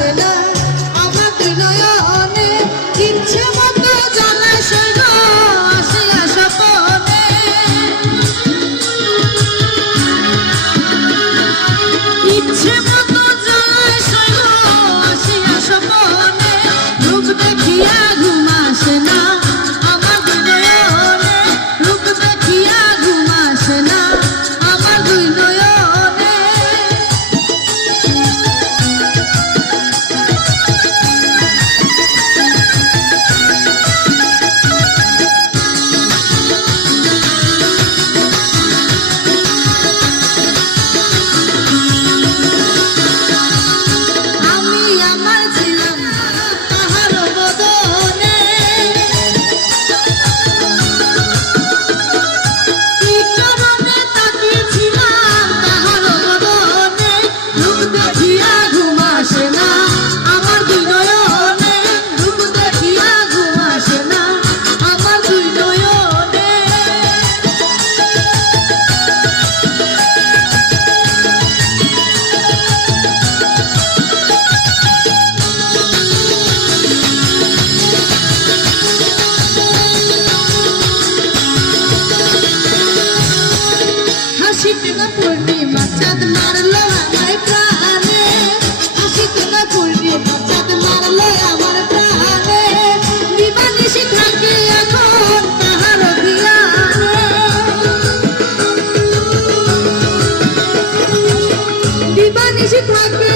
আসে না আমার দুই নয়নে ইচ্ছে মতো জলাশয় গো আসিয়া স্বপনে ইচ্ছে মতো জলাশয় গো আসিয়া স্বপনে রূপ দেখিয়া ঘুম আসে না আমার দুই নয়নে রূপ দেখিয়া ঘুম আসে না আমার দুই নয়নে পূর্ণিমা চাঁদ মারলো আমায় প্রাণে হাসিতে না পূর্ণিমা চাঁদ মারলো আমার প্রাণে দিবানিশি থাকে এখন তাহার ধিয়ানে দিবানিশি থাকে